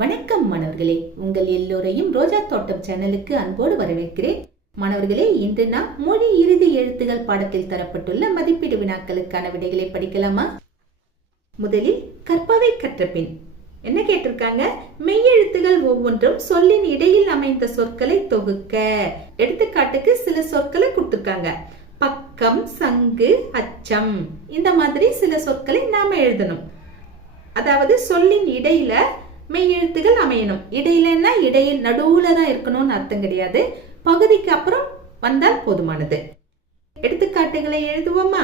வணக்கம் மாணவர்களே, உங்கள் எல்லோரையும் ரோஜா தோட்டம் சேனலுக்கு அன்போடு வரவேற்கிறேன். மாணவர்களே, இன்று நாம் மொழி இறுதி எழுத்துகள் பாடத்தில் தரப்பட்டுள்ள மதிப்பீடு வினாக்களுக்கான விடைகளை படிக்கலாமா? முதலில் கற்பவை கற்றபின் என்ன கேட்டிருக்காங்க? மெய்யெழுத்துகள் ஒவ்வொன்றும் சொல்லின் இடையில் அமைந்த சொற்களை தொகுக்க. எடுத்துக்காட்டுக்கு சில சொற்களை கொடுத்திருக்காங்க. பக்கம், சங்கு, அச்சம், இந்த மாதிரி சில சொற்களை நாம எழுதணும். அதாவது சொல்லின் இடையில மெய்யெழுத்துகள் அமையணும். இடையிலன்னா இடையில் நடுவுல தான் இருக்கணும்னு அர்த்தம் கிடையாது. பகுதிக்கு அப்புறம் வந்தால் போதுமானது. எடுத்துக்காட்டுகளை எழுதுவோமா?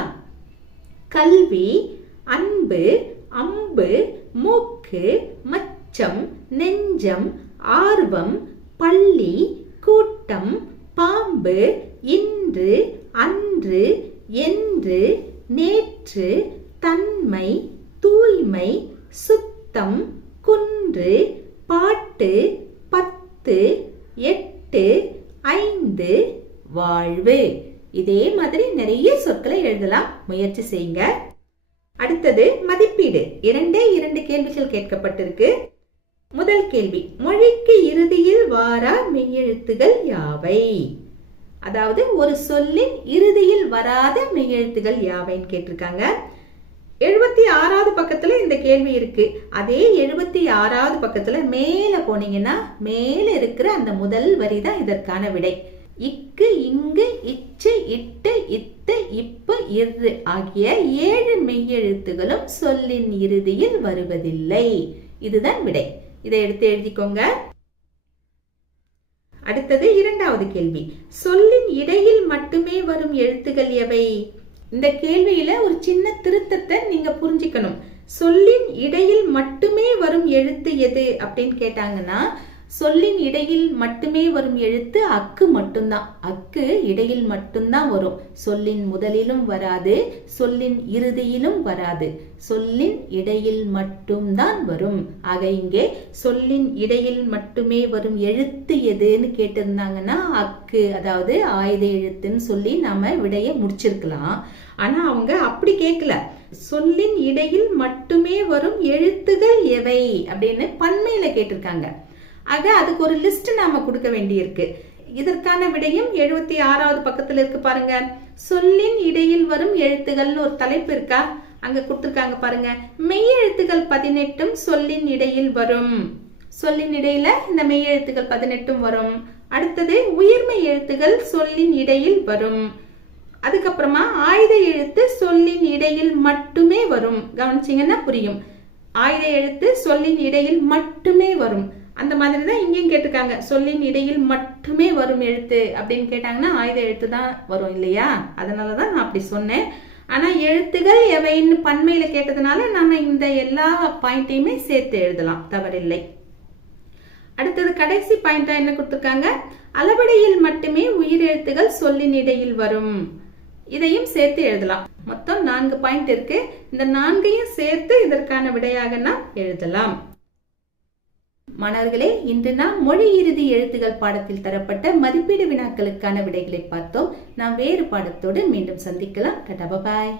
கல்வி, அன்பு, அம்பு, மூக்கு, மச்சம், நெஞ்சம், ஆர்வம், பள்ளி, கூட்டம், பாம்பு, இன்று, அன்று, என்று, நேற்று, தன்மை, தூய்மை, சுத்தம், குன்று, பாட்டு, பத்து, எட்டு, ஐந்து, வாழ்வு. இதே மாதிரி நிறைய சொற்களை எழுதலாம். முயற்சி செய்யுங்க. அடுத்தது மதிப்பீடு. 2 கேள்விகள் கேட்கப்பட்டிருக்கு. முதல் கேள்வி, மொழிக்கு இறுதியில் வாரா மெய்யெழுத்துகள் யாவை? அதாவது ஒரு சொல்லின் இறுதியில் வராத மெய்யெழுத்துகள் யாவைன்னு கேட்டிருக்காங்க. 76வது பக்கத்துல இந்த கேள்வி இருக்கு. அதே 76வது பக்கத்துல மேல போனீங்கன்னா மேல இருக்கிற அந்த முதல் வரி தான் இதற்கான விடை. இக்கு, இங்கு, இச்சு, இட்டு, இத்து, இப்பு, இரு ஆகிய 7 மெய்யெழுத்துகளும் சொல்லின் இறுதியில் வருவதில்லை. இதுதான் விடை. இதை எடுத்து எழுதிக்கோங்க. அடுத்தது 2வது கேள்வி, சொல்லின் இடையில் மட்டுமே வரும் எழுத்துகள் எவை? இந்த கேள்வியில ஒரு சின்ன திருத்தத்தை நீங்க புரிஞ்சுக்கணும். சொல்லின் இடையில் மட்டுமே வரும் எழுத்து எது அப்படின்னு கேட்டாங்கன்னா, சொல்லின் இடையில் மட்டுமே வரும் எழுத்து அக்கு மட்டும்தான். அக்கு இடையில் மட்டும்தான் வரும். சொல்லின் முதலிலும் வராது, சொல்லின் இறுதியிலும் வராது. சொல்லின் இடையில் மட்டும்தான் வரும். ஆக இங்கே சொல்லின் இடையில் மட்டுமே வரும் எழுத்து எதுன்னு கேட்டிருந்தாங்கன்னா அக்கு, அதாவது ஆயுத எழுத்துன்னு சொல்லி நாம விடைய முடிச்சிருக்கலாம். ஆனா அவங்க அப்படி கேட்கல. சொல்லின் இடையில் மட்டுமே வரும் எழுத்துகள் எவை அப்படின்னு பன்மையில கேட்டிருக்காங்க. ஆக அதுக்கு ஒரு லிஸ்ட் நாம கொடுக்க வேண்டியிருக்கு. இதற்கான விடையும் 76வது பக்கத்துல இருக்கு பாருங்க. சொல்லின் இடையில் வரும் எழுத்துகள்னு ஒரு தலைப்பு இருக்கா? அங்க கொடுத்திருக்காங்க பாருங்க. மெய்யெழுத்துகள் 18 சொல்லின் இடையில் வரும். சொல்லின் இடையில இந்த மெய்யெழுத்துகள் 18 வரும். அடுத்தது உயிர்மெய் எழுத்துகள் சொல்லின் இடையில் வரும். அதுக்கப்புறமா ஆயுத எழுத்து சொல்லின் இடையில் மட்டுமே வரும். கவனிச்சீங்கன்னா புரியும். ஆயுத எழுத்து சொல்லின் இடையில் மட்டுமே வரும். அந்த மாதிரி தான் இங்கேயும் கேட்டிருக்காங்க. சொல்லின் இடையில் மட்டுமே வரும் எழுத்து அப்படின்னு கேட்டாங்கன்னா ஆயுத எழுத்து தான் வரும் இல்லையா? அதனாலதான் நான் அப்படி சொன்னேன். ஆனா எழுத்துகள் எவைன்னு பன்மையில கேட்டதுனால நம்ம இந்த எல்லா பாயிண்டையுமே சேர்த்து எழுதலாம், தவறில்லை. அடுத்தது கடைசி பாயிண்டா என்ன கொடுத்திருக்காங்க? அளபடியில் மட்டுமே உயிர் எழுத்துகள் சொல்லின் இடையில் வரும். இதையும் சேர்த்து எழுதலாம். மொத்தம் 4 பாயிண்ட் இருக்கு. இந்த 4ஐயும் சேர்த்து இதற்கான விடையாக நாம் எழுதலாம். மாணவர்களே, இன்று நாம் மொழி இறுதி எழுத்துகள் பாடத்தில் தரப்பட்ட மதிப்பீடு வினாக்களுக்கான விடைகளை பார்த்தோம். நாம் வேறு பாடத்தோடு மீண்டும் சந்திக்கலாம். டாடா, பாய்.